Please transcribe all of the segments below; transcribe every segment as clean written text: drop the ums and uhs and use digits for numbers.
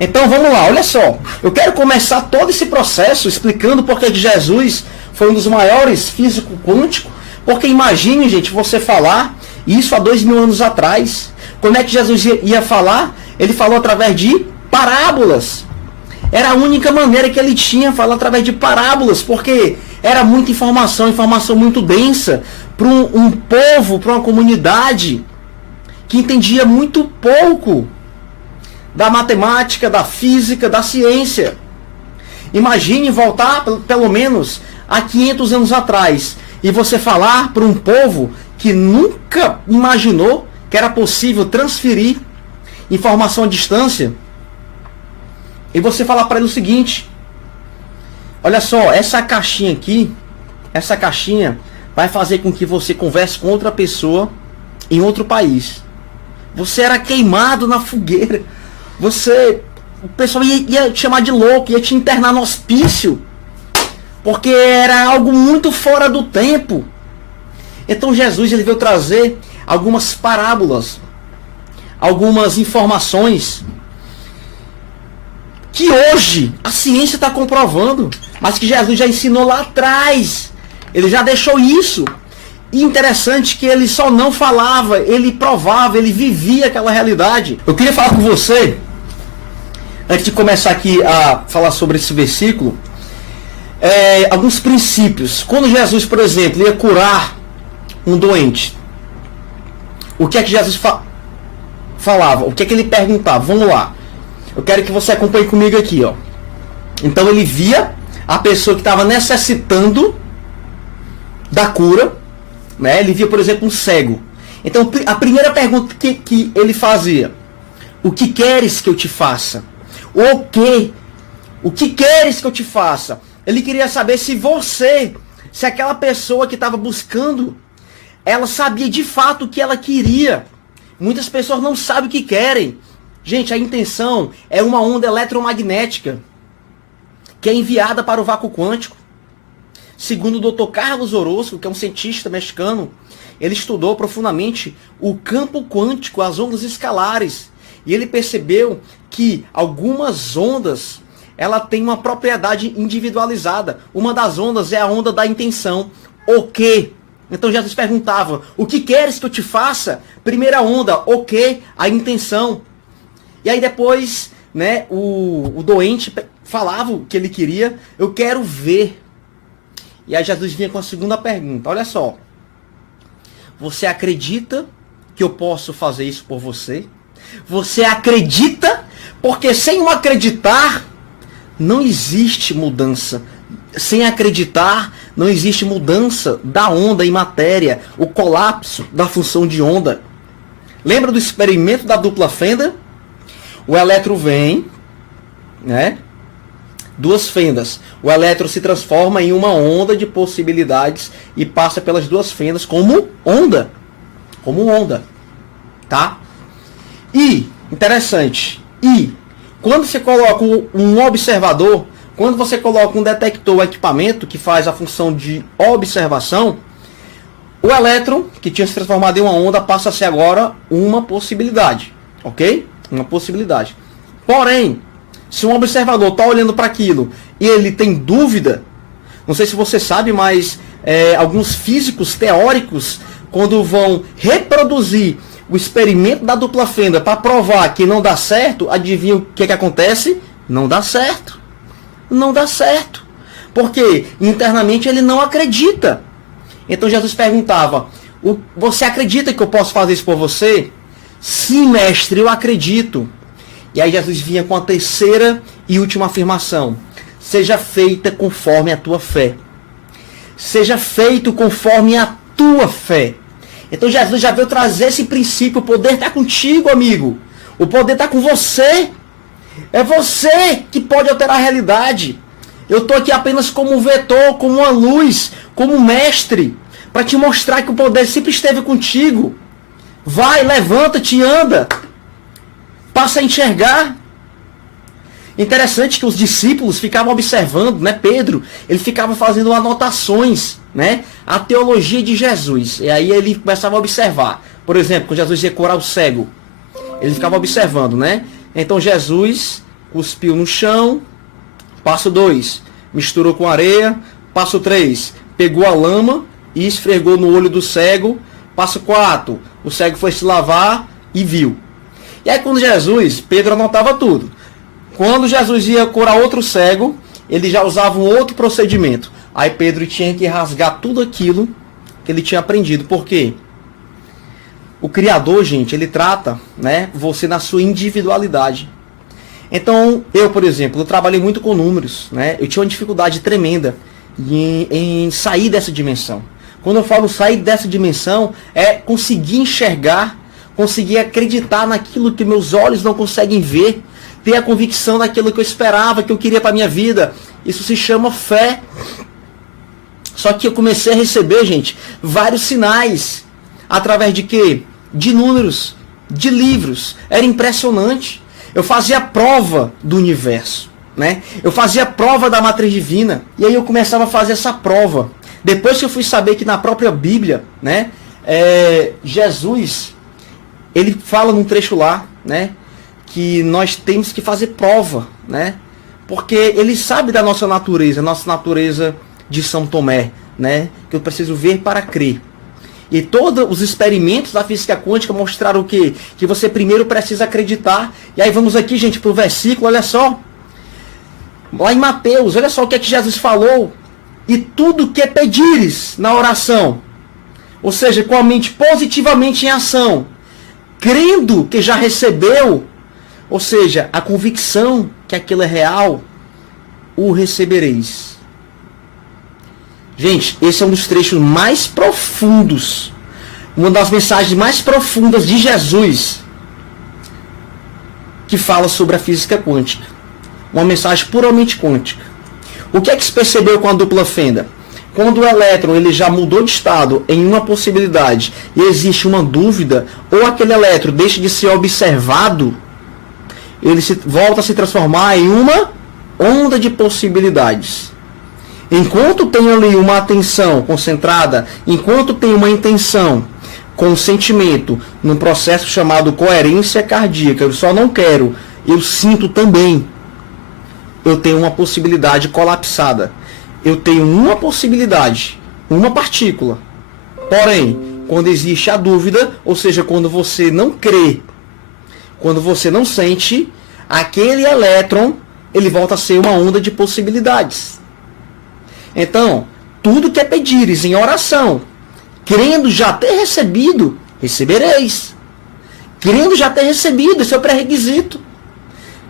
Então vamos lá, olha só. Eu quero começar todo esse processo explicando porque que Jesus foi um dos maiores físicos quânticos. Porque imagine, gente, você falar isso há 2000 anos atrás. Como é que Jesus ia falar? Ele falou através de parábolas. Era a única maneira que ele tinha, falar através de parábolas, porque era muita informação, informação muito densa, para um povo, para uma comunidade que entendia muito pouco da matemática, da física, da ciência. Imagine voltar pelo menos a 500 anos atrás e você falar para um povo que nunca imaginou que era possível transferir informação à distância. E você falar para ele o seguinte: olha só, essa caixinha aqui, essa caixinha vai fazer com que você converse com outra pessoa em outro país. Você era queimado na fogueira. O pessoal ia te chamar de louco, ia te internar no hospício, porque era algo muito fora do tempo. Então Jesus ele veio trazer algumas parábolas, algumas informações que hoje a ciência está comprovando, mas que Jesus já ensinou lá atrás. Ele já deixou isso. E interessante que ele só não falava, ele provava, ele vivia aquela realidade. Eu queria falar com você, antes de começar aqui a falar sobre esse versículo, alguns princípios. Quando Jesus, por exemplo, ia curar um doente, o que é que Jesus falava? O que é que ele perguntava? Vamos lá. Eu quero que você acompanhe comigo aqui, ó. Então ele via a pessoa que estava necessitando da cura, né? Ele via, por exemplo, um cego. Então a primeira pergunta que ele fazia: o que queres que eu te faça? O que queres que eu te faça? Ele queria saber se aquela pessoa que estava buscando, ela sabia de fato o que ela queria. Muitas pessoas não sabem o que querem. Gente, a intenção é uma onda eletromagnética que é enviada para o vácuo quântico. Segundo o Dr. Carlos Orozco, que é um cientista mexicano, ele estudou profundamente o campo quântico, as ondas escalares. E ele percebeu que algumas ondas, ela tem uma propriedade individualizada. Uma das ondas é a onda da intenção. O quê? Então Jesus perguntava: o que queres que eu te faça? Primeira onda, o quê? A intenção. E aí depois, né, o doente falava o que ele queria: eu quero ver. E aí Jesus vinha com a segunda pergunta: olha só, você acredita que eu posso fazer isso por você? Você acredita? Porque sem o acreditar, não existe mudança. Sem acreditar, não existe mudança da onda em matéria, o colapso da função de onda. Lembra do experimento da dupla fenda? O elétron vem, né? Duas fendas. O elétron se transforma em uma onda de possibilidades e passa pelas duas fendas como onda. Como onda. Tá? E, interessante, quando você coloca um observador, quando você coloca um detector, um equipamento que faz a função de observação, o elétron, que tinha se transformado em uma onda, passa a ser agora uma possibilidade. Ok? Uma possibilidade. Porém, se um observador está olhando para aquilo e ele tem dúvida, não sei se você sabe, mas alguns físicos teóricos, quando vão reproduzir o experimento da dupla fenda para provar que não dá certo, adivinha o que acontece? Não dá certo. Não dá certo. Porque internamente ele não acredita. Então Jesus perguntava: você acredita que eu posso fazer isso por você? Sim, mestre, eu acredito. E aí Jesus vinha com a terceira e última afirmação: seja feita conforme a tua fé. Seja feito conforme a tua fé. Então Jesus já veio trazer esse princípio. O poder está contigo, amigo. O poder está com você. É você que pode alterar a realidade. Eu estou aqui apenas como um vetor, como uma luz, como um mestre, para te mostrar que o poder sempre esteve contigo. Vai, levanta-te e anda. Passa a enxergar. Interessante que os discípulos ficavam observando, né? Pedro, ele ficava fazendo anotações, né? A teologia de Jesus. E aí ele começava a observar. Por exemplo, quando Jesus ia curar o cego, ele ficava observando, né? Então Jesus cuspiu no chão. Passo 2, misturou com areia. Passo 3, pegou a lama e esfregou no olho do cego. Passo 4, o cego foi se lavar e viu. E aí quando Jesus, Pedro anotava tudo. Quando Jesus ia curar outro cego, ele já usava um outro procedimento. Aí Pedro tinha que rasgar tudo aquilo que ele tinha aprendido. Por quê? O Criador, gente, ele trata, né, você na sua individualidade. Então, eu, por exemplo, eu trabalhei muito com números, né? Eu tinha uma dificuldade tremenda em sair dessa dimensão. Quando eu falo sair dessa dimensão, é conseguir enxergar, conseguir acreditar naquilo que meus olhos não conseguem ver, ter a convicção daquilo que eu esperava, que eu queria para minha vida. Isso se chama fé. Só que eu comecei a receber, gente, vários sinais. Através de quê? De números, de livros. Era impressionante. Eu fazia a prova do universo, né? Eu fazia a prova da matriz divina. E aí eu começava a fazer essa prova. Depois que eu fui saber que na própria Bíblia, né, Jesus, ele fala num trecho lá, né, que nós temos que fazer prova, né? Porque ele sabe da nossa natureza de São Tomé, né? Que eu preciso ver para crer. E todos os experimentos da física quântica mostraram o quê? Que você primeiro precisa acreditar. E aí vamos aqui, gente, para o versículo, olha só. Lá em Mateus, olha só o que é que Jesus falou. E tudo que pedires na oração, ou seja, com a mente positivamente em ação, crendo que já recebeu, ou seja, a convicção que aquilo é real, o recebereis. Gente, esse é um dos trechos mais profundos, uma das mensagens mais profundas de Jesus, que fala sobre a física quântica. Uma mensagem puramente quântica. O que é que se percebeu com a dupla fenda? Quando o elétron ele já mudou de estado em uma possibilidade e existe uma dúvida, ou aquele elétron deixa de ser observado, ele volta a se transformar em uma onda de possibilidades. Enquanto tem ali uma atenção concentrada, enquanto tem uma intenção com um sentimento, num processo chamado coerência cardíaca, eu só não quero, eu sinto também. Eu tenho uma possibilidade colapsada. Eu tenho uma possibilidade, uma partícula. Porém, quando existe a dúvida, ou seja, quando você não crê, quando você não sente, aquele elétron, ele volta a ser uma onda de possibilidades. Então, tudo que pedires em oração, crendo já ter recebido, recebereis. Crendo já ter recebido, esse é o pré-requisito.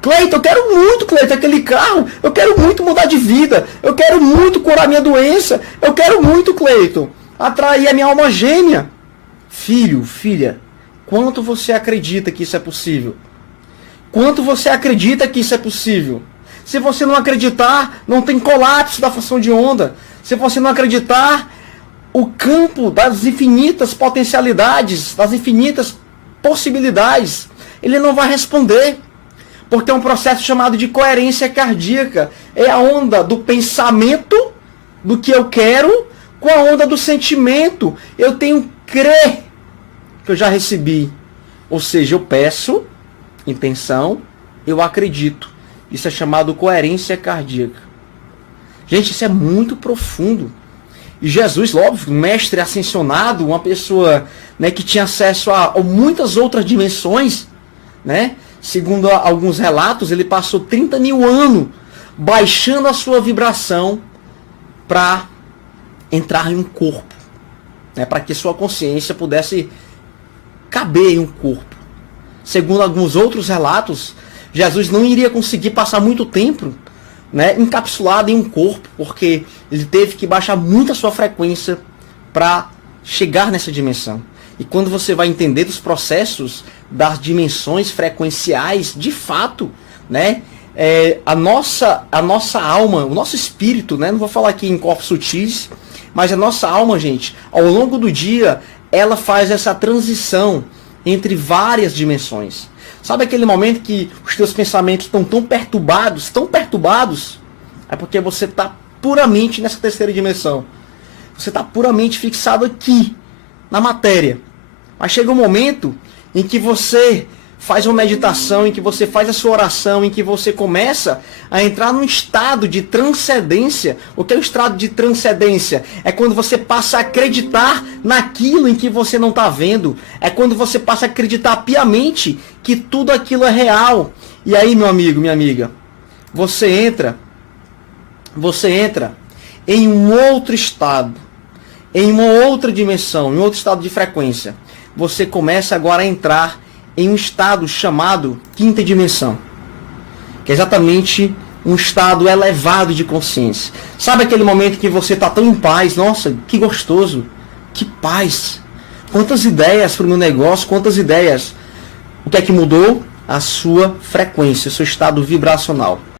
Cleiton, eu quero muito, Cleiton, aquele carro. Eu quero muito mudar de vida. Eu quero muito curar minha doença. Eu quero muito, Cleiton, atrair a minha alma gêmea. Filho, filha, quanto você acredita que isso é possível? Quanto você acredita que isso é possível? Se você não acreditar, não tem colapso da função de onda. Se você não acreditar, o campo das infinitas potencialidades, das infinitas possibilidades, ele não vai responder. Porque é um processo chamado de coerência cardíaca. É a onda do pensamento, do que eu quero, com a onda do sentimento. Eu tenho que crer que eu já recebi. Ou seja, eu peço, intenção, eu acredito. Isso é chamado coerência cardíaca. Gente, isso é muito profundo. E Jesus, óbvio, um mestre ascensionado, uma pessoa, né, que tinha acesso a muitas outras dimensões, né? Segundo alguns relatos, ele passou 30 mil anos baixando a sua vibração para entrar em um corpo, né, para que sua consciência pudesse caber em um corpo. Segundo alguns outros relatos, Jesus não iria conseguir passar muito tempo, né, encapsulado em um corpo, porque ele teve que baixar muito a sua frequência para chegar nessa dimensão. E quando você vai entender dos processos das dimensões frequenciais, de fato, né, a nossa alma, o nosso espírito, né, não vou falar aqui em corpos sutis, mas a nossa alma, gente, ao longo do dia, ela faz essa transição entre várias dimensões. Sabe aquele momento que os teus pensamentos estão tão perturbados, é porque você está puramente nessa terceira dimensão. Você está puramente fixado aqui, na matéria. Mas chega um momento em que você faz uma meditação, em que você faz a sua oração, em que você começa a entrar num estado de transcendência. O que é o estado de transcendência? É quando você passa a acreditar naquilo em que você não está vendo. É quando você passa a acreditar piamente que tudo aquilo é real. E aí, meu amigo, minha amiga, você entra em um outro estado, em uma outra dimensão, em outro estado de frequência. Você começa agora a entrar em um estado chamado quinta dimensão, que é exatamente um estado elevado de consciência. Sabe aquele momento que você está tão em paz? Nossa, que gostoso, que paz, quantas ideias para o meu negócio, quantas ideias. O que é que mudou? A sua frequência, o seu estado vibracional.